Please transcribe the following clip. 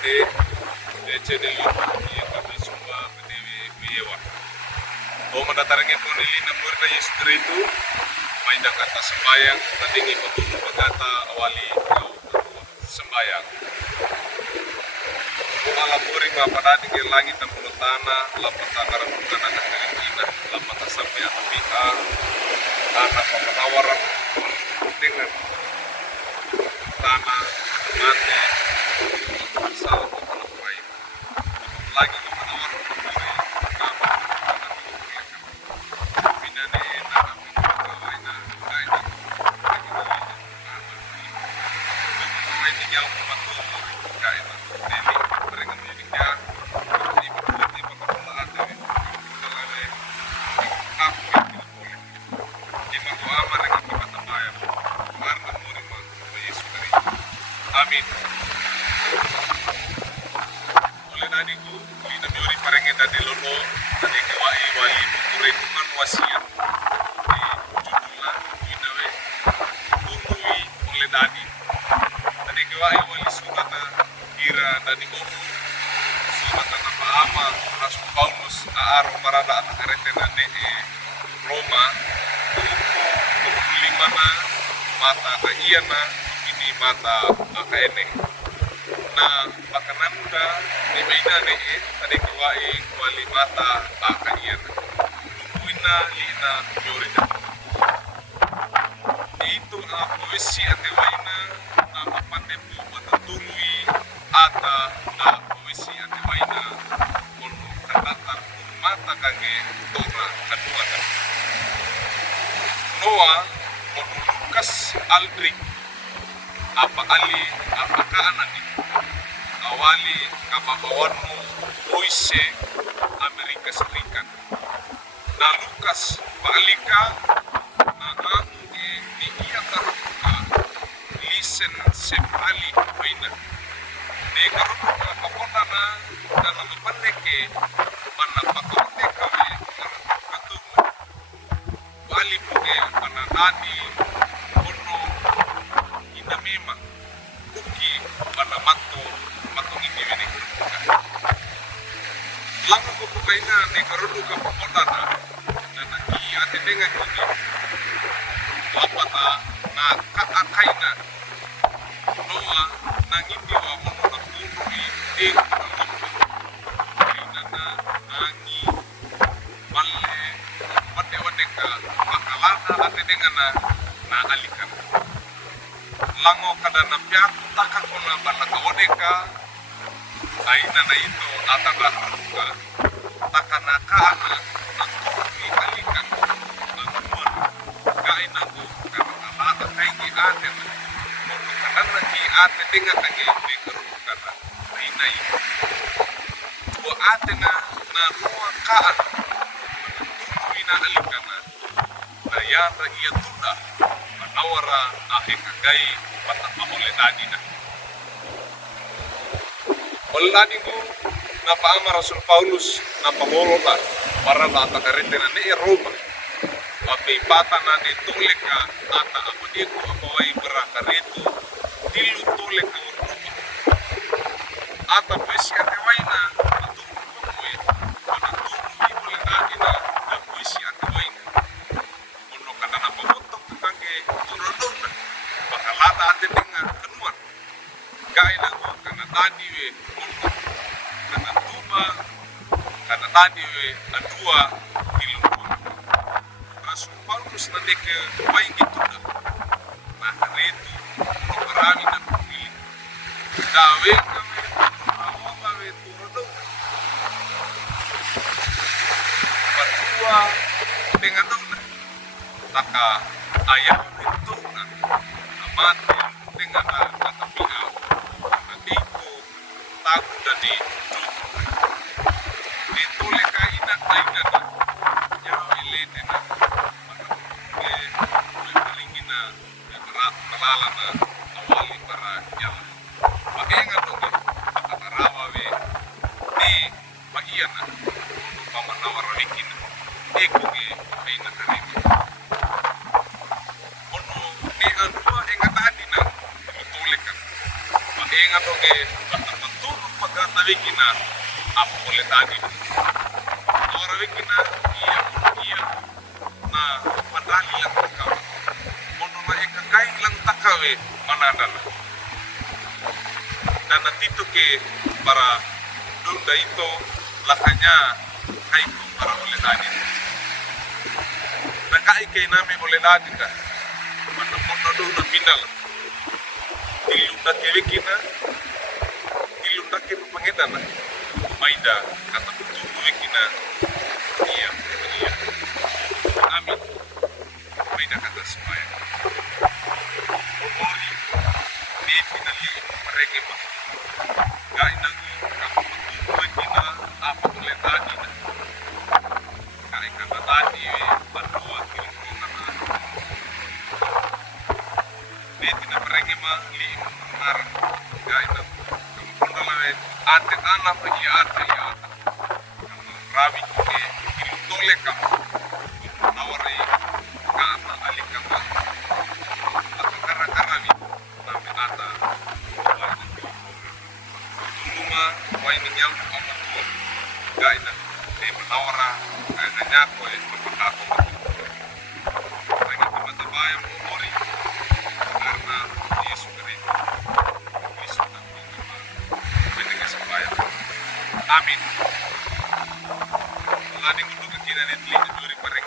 de channel ya kami semua bdewi wiyewa o madatarenge ko nilina murna yestritu maindak kata sembayang tadingi patutu pagata awali sembayang o alapuri ma padani ke langit dan bulu tanah lapata karamukana kakarina lapata sampai atapika tanah pemanawaran dengan tanah mati asal pemanawaran baik lagi pemanawaran dari nama pinane nama pemanawaran kaina kaina ini jauh betul kaina ini mereka menjadinya di pemanawaran dari dari apa yang boleh di mana mereka kita tambahan karena murima Yesus Kristus amin. Oleh nadiku ina miori parenge dadi lono dadi kewai wali kurengan wasiat di judulna inawe bumui oleh dadi dadi kewai wali sutata kira dadi gomu sutata paama Rasul Paulus aaro marada atakarete nade Roma limana mata kaiyana ini mata akaene na pakananda ni baina ne tadi kuai kuali mata akaiyana kuina lina yorida itu poesi ate waina na mapate po matatului ata na poesi ate waina kono katata mata kage tora kadua Noah Lukas Aldrich apa ali apa kaanani awali kababawanu Boise Amerika Serikat na Lukas baalika na ange ni iya karuka lisen sepali waina ne karuka kapona na dalam pandeke panapakorde kami karuka bali puge pananani kono inamima uki panamato matungini wene langu ko pukaina ne karudu ka pakondana na ki ate dengan kini lapata na kaakaina noa nangindi wa mono na kunui de ina na angi balle wade ka makalana ate dengan na alikan lango kada na piaku taka kona bana kaodeka aina na ito ataka haruka taka na kaana na tuki alikan anuan kaina ko kada alata kaingi ate na mono kada na ki ate dengan kage bekaruka na aina ito tua ate na rua kaana tuki na alikan na yara iya tunda manawara ahe kagai patapa oleh dadina oleh dadiku napa ama Rasul Paulus napa holola para la atakarete na ne Roma ape pata na ne toleka ata apadiku apawai berakaretu tilu toleka Roma ata pesi ate waina atu kuwe wana tuki oleh dadina na pesi ate waina ono kada napa botok kage turodona bakalata ate dengan kenuan gaina ko kana tadi we kana tuba kana tadi we adua tilungu Rasul Paulus na deke paing gituda na retu no karami na pili dawe kami awa we turodona badua dengan dona taka ayah itu na amate dengan natapia nanti ko tagu dari itu leka ina aina na nyawa ilete na palingina berat malala na awali para jalan pakenga toge atarawa we ni pagiana pamanawar wikin eko ge aina karema ono ni anua enga tadi na tulekan pakenga toge bata magata wikina apa boleh tadi. Orang wikina iya na mandali lang takaw. Mono na ikakain lang takawe manadala. Dan natito ke para dunda ito lakanya kaiko para boleh tadi. Nakai kay nami boleh tadi ka. Manapon na doon na pinal. Dilunda ke wikina. Dilunda ke pangedana. Maida kata betul wikina. Iya. Amin. Maida kata semaya. Omori. Di pinali mereka mah. Gai nangu kamu betul wikina apa boleh tadi na. Kai kata tadi berdua kilungan na. Di tina mereka mah li mengarang. Gai nangu kamu pondalawe ate anak lagi ate ya. Rabi ke tole kamu nawari kata alik kamu atau kara-karabi nabi ata luma wai minyam kamu tuh gaina de menawara gaina nyako mapakako lagi kita bayam umuri karena Yesus Kristus Yesus nanti mendengar sembahyang. Amin. Lading untuk kekira netli duri pare